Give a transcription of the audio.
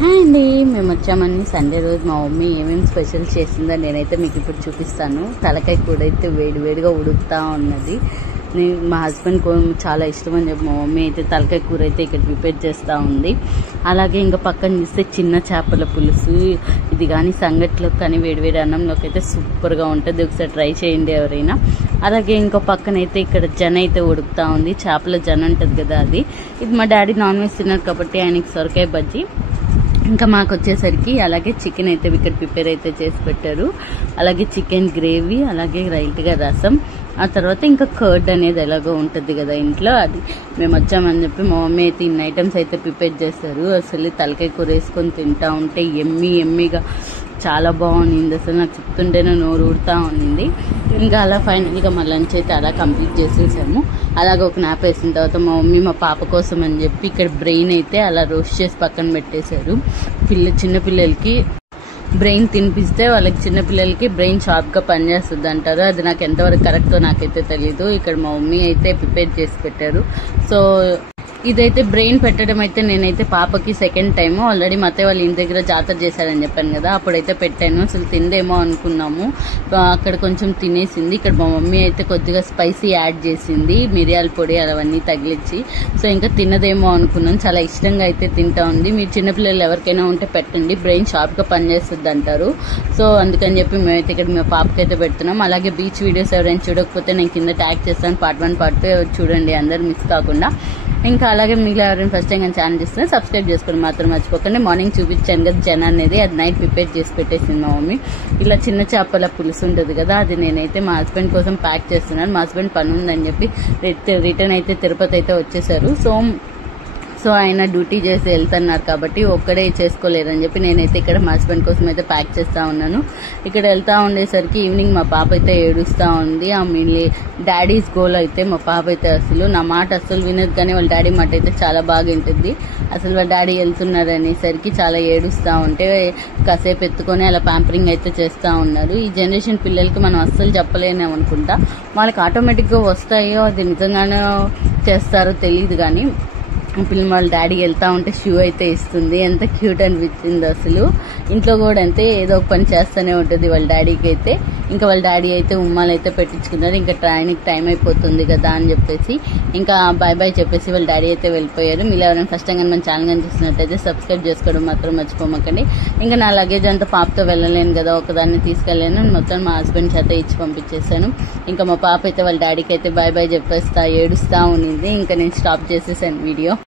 Hi అండి, మేము వచ్చామని సండే రోజు మా మమ్మీ ఏమేమి స్పెషల్ చేసిందో నేనైతే మీకు ఇప్పుడు చూపిస్తాను. తలకాయ కూర అయితే వేడివేడిగా ఉడుకుతా ఉన్నది. మా హస్బెండ్ చాలా ఇష్టం అని చెప్పి మా మమ్మీ అయితే తలకాయ కూర అయితే ఇక్కడ ప్రిపేర్ చేస్తూ ఉంది. అలాగే ఇంకా పక్కన చూస్తే చిన్న చేపల పులుసు, ఇది కానీ సంగట్లోకి కానీ వేడివేడి అన్నంలోకి అయితే సూపర్గా ఉంటుంది. ఒకసారి ట్రై చేయండి ఎవరైనా. అలాగే ఇంకో పక్కన అయితే ఇక్కడ జన అయితే ఉడుకుతూ ఉంది. చేపల జన ఉంటుంది కదా, అది. ఇది మా డాడీ నాన్ వెజ్ తిన్నారు కాబట్టి ఆయనకి సొరకాయ బజ్జీ. ఇంకా మాకు వచ్చేసరికి అలాగే చికెన్ అయితే ఇక్కడ ప్రిపేర్ అయితే చేసి పెట్టారు. అలాగే చికెన్ గ్రేవీ, అలాగే రైట్గా రసం, ఆ తర్వాత ఇంకా కర్డ్ అనేది ఎలాగో ఉంటుంది కదా ఇంట్లో, అది మేము వచ్చామని చెప్పి మా మమ్మీ అయితే ఇన్ని ఐటమ్స్ అయితే ప్రిపేర్ చేస్తారు. అసలు తలకాయ కూర వేసుకొని తింటా ఉంటే ఎమ్మీగా చాలా బాగుంది. అసలు నాకు చెప్తుంటేనే నోరు ఊడుతూ ఉండింది. ఇంకా అలా ఫైనల్గా మా లంచ్ అయితే అలా కంప్లీట్ చేసేసాము. అలాగే ఒక నాప్ వేసిన తర్వాత మా మమ్మీ మా పాప కోసం అని చెప్పి ఇక్కడ బ్రెయిన్ అయితే అలా రోస్ట్ చేసి పక్కన పెట్టేశారు. చిన్నపిల్లలకి బ్రెయిన్ తినిపిస్తే వాళ్ళకి చిన్నపిల్లలకి బ్రెయిన్ షార్ప్గా పనిచేస్తుంది అంటారు. అది నాకు ఎంతవరకు కరెక్టో నాకైతే తెలీదు. ఇక్కడ మా మమ్మీ అయితే ప్రిపేర్ చేసి పెట్టారు. సో ఇదైతే బ్రెయిన్ పెట్టడం అయితే నేనైతే పాపకి సెకండ్ టైం. ఆల్రెడీ మా అత్తయ్య వాళ్ళ ఇంటి దగ్గర జాతర చేశారని చెప్పాను కదా, అప్పుడైతే పెట్టాను. అసలు తిందేమో అనుకున్నాము, అక్కడ కొంచెం తినేసింది. ఇక్కడ మా మమ్మీ అయితే కొద్దిగా స్పైసీ యాడ్ చేసింది, మిరియాల పొడి అవన్నీ తగిలించి. సో ఇంకా తిన్నదేమో అనుకున్నాను. చాలా ఇష్టంగా అయితే తింటా ఉంది. మీరు చిన్నపిల్లలు ఎవరికైనా ఉంటే పెట్టండి, బ్రెయిన్ షార్ప్గా పనిచేస్తుంది అంటారు. సో అందుకని చెప్పి మేమైతే ఇక్కడ మా పాపకి అయితే పెడుతున్నాం. అలాగే బీచ్ వీడియోస్ ఎవరైనా చూడకపోతే నేను కింద ట్యాగ్ చేస్తాను, పార్ట్ 1 పార్ట్ 2 చూడండి అందరు మిస్ కాకుండా. ఇంకా అలాగే మీరు ఎవరైనా ఫస్ట్ టైం కానీ ఛానల్ చూస్తే సబ్స్క్రైబ్ చేసుకుని మాత్రం మర్చిపోకండి. మార్నింగ్ చూపించాను కదా జన అనేది, అది నైట్ ప్రిపేర్ చేసి పెట్టేసింది మా మమ్మీ. ఇలా చిన్న చేపల పులుసు ఉంటుంది కదా, అది నేనైతే మా హస్బెండ్ కోసం ప్యాక్ చేస్తున్నాను. మా హస్బెండ్ పని ఉందని చెప్పి రిటర్న్ అయితే తిరుపతి అయితే వచ్చేసారు. సో ఆయన డ్యూటీ చేసి వెళ్తున్నారు కాబట్టి ఒక్కడే చేసుకోలేదని చెప్పి నేనైతే ఇక్కడ మా హస్బెండ్ కోసం అయితే ప్యాక్ చేస్తా ఉన్నాను. ఇక్కడ వెళ్తా ఉండేసరికి ఈవినింగ్ మా పాప అయితే ఏడుస్తూ ఉంది. ఆ మీన్లీ డాడీస్ గోల్ అయితే మా పాప అయితే అసలు నా మాట అసలు వినదు, కానీ వాళ్ళ డాడీ మాట అయితే చాలా బాగా వింటుంది. అసలు వాళ్ళ డాడీ వెళ్తున్నారు అనేసరికి చాలా ఏడుస్తూ ఉంటే కాసేపు ఎత్తుకొని అలా ప్యాంపరింగ్ అయితే చేస్తూ ఉన్నారు. ఈ జనరేషన్ పిల్లలకి మనం అస్సలు చెప్పలేము అనుకుంటా, వాళ్ళకి ఆటోమేటిక్గా వస్తాయో అది నిజంగానే చేస్తారో తెలియదు. కానీ పిల్లలు వాళ్ళ డాడీ వెళ్తా ఉంటే షూ అయితే ఇస్తుంది, ఎంత క్యూట్ అనిపించింది. అసలు ఇంట్లో కూడా అంతే, ఏదో ఒక పని చేస్తూనే ఉంటుంది వాళ్ళ డాడీకి అయితే. ఇంకా వాళ్ళ డాడీ అయితే ఉమ్మాలు అయితే పెట్టించుకున్నారు. ఇంకా ట్రైన్కి టైం అయిపోతుంది కదా అని చెప్పేసి ఇంకా బాయ్ చెప్పేసి వాళ్ళ డాడీ అయితే వెళ్ళిపోయారు. మీరు ఎవరైనా ఫస్ట్ టైం కానీ మన ఛానల్ కానీ చూసినట్టయితే సబ్స్క్రైబ్ చేసుకోవడం మాత్రం మర్చిపోమకండి. ఇంకా నా లగేజ్ అంతా పాపతో వెళ్ళలేను కదా, ఒకదాన్ని తీసుకెళ్ళాను, మొత్తం మా హస్బెండ్ చేత ఇచ్చి పంపించేశాను. ఇంకా మా పాప అయితే వాళ్ళ డాడీకి అయితే బాయ్ చెప్పేస్తా ఏడుస్తూ ఉన్నింది. ఇంకా నేను స్టాప్ చేసేసాను వీడియో.